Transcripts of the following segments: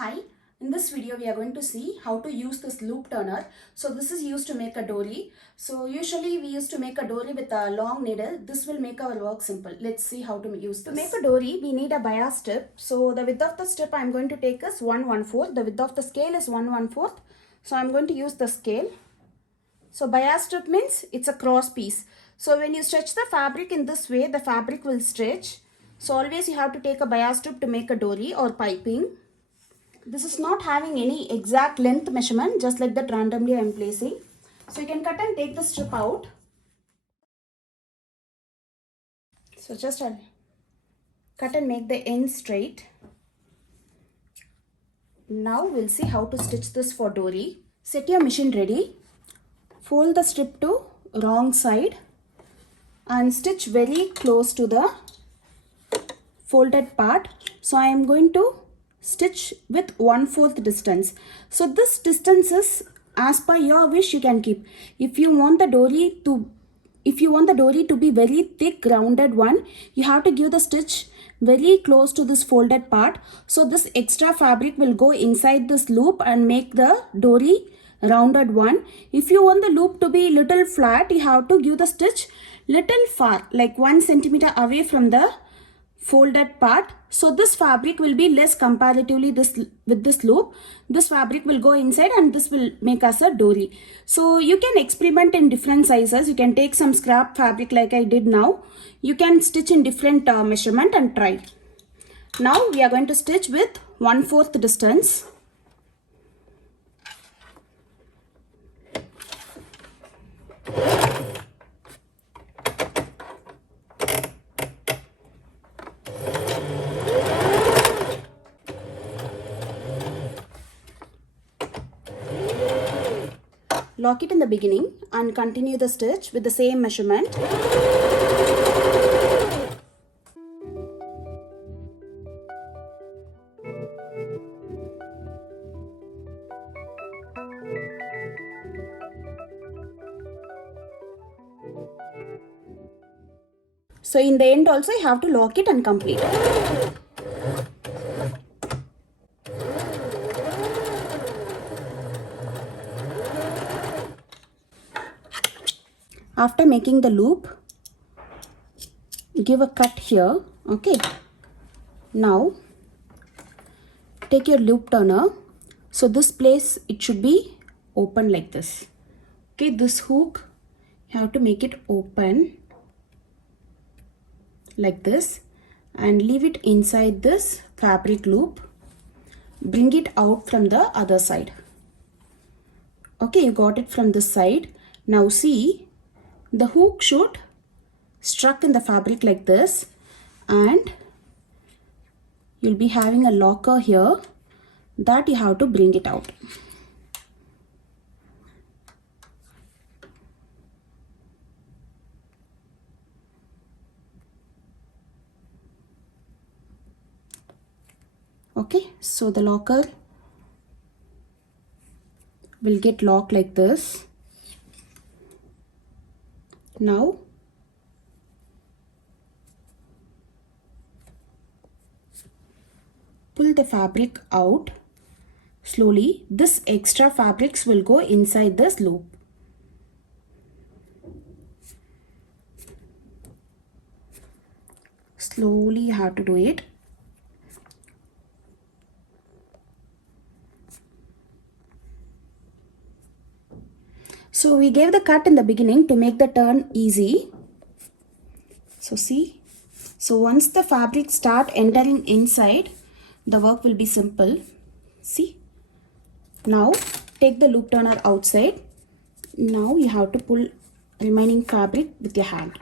Hi, in this video we are going to see how to use this loop turner. So this is used to make a dory. So usually we used to make a dory with a long needle. This will make our work simple. Let's see how to use this. To make a dory we need a bias strip. So the width of the strip I am going to take is 1/1/4. The width of the scale is 1/1/4. So I am going to use the scale. So bias strip means it's a cross piece. So when you stretch the fabric in this way, the fabric will stretch. So always you have to take a bias strip to make a dory or piping. This is not having any exact length measurement, just like that randomly I am placing. So you can cut and take the strip out. So just I'll cut and make the end straight. Now we'll see how to stitch this for dory. Set your machine ready. Fold the strip to wrong side and stitch very close to the folded part. So I am going to stitch with 1/4 distance. So this distance is as per your wish, you can keep. If you want the dory to be very thick rounded one, you have to give the stitch very close to this folded part. So this extra fabric will go inside this loop and make the dory rounded one. If you want the loop to be little flat, you have to give the stitch little far, like 1 centimeter away from the folded part. So this fabric will be less comparatively with this loop. This fabric will go inside and this will make us a dory. So you can experiment in different sizes. You can take some scrap fabric like I did now. You can stitch in different measurement and try. Now we are going to stitch with 1/4 distance. Lock it in the beginning and continue the stitch with the same measurement. So in the end also you have to lock it and complete. After making the loop, give a cut here. Okay. Now take your loop turner. So this place, it should be open like this. Okay, this hook you have to make it open like this and leave it inside this fabric loop. Bring it out from the other side. Okay, you got it from this side. Now see, the hook should struck in the fabric like this and you'll be having a locker here that you have to bring it out. Okay, so the locker will get locked like this. Now pull the fabric out slowly. This extra fabrics will go inside this loop. Slowly you have to do it. So we gave the cut in the beginning to make the turn easy. So see, so once the fabric start entering inside, the work will be simple. See, now take the loop turner outside. Now you have to pull remaining fabric with your hand.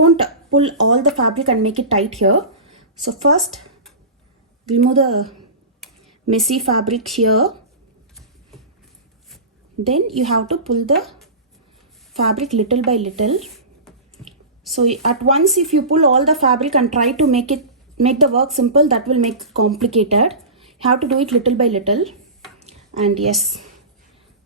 Don't pull all the fabric and make it tight here. So first remove the messy fabric here. Then you have to pull the fabric little by little. So at once if you pull all the fabric and try to make the work simple, that will make it complicated. You have to do it little by little. And yes,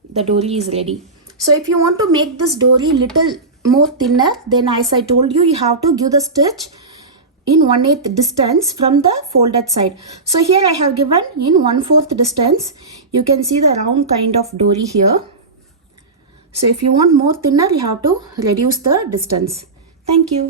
the dory is ready. So if you want to make this dory little more thinner, then as I told you, you have to give the stitch in 1/8 distance from the folded side. So here I have given in 1/4 distance. You can see the round kind of dory here. So if you want more thinner, you have to reduce the distance. Thank you.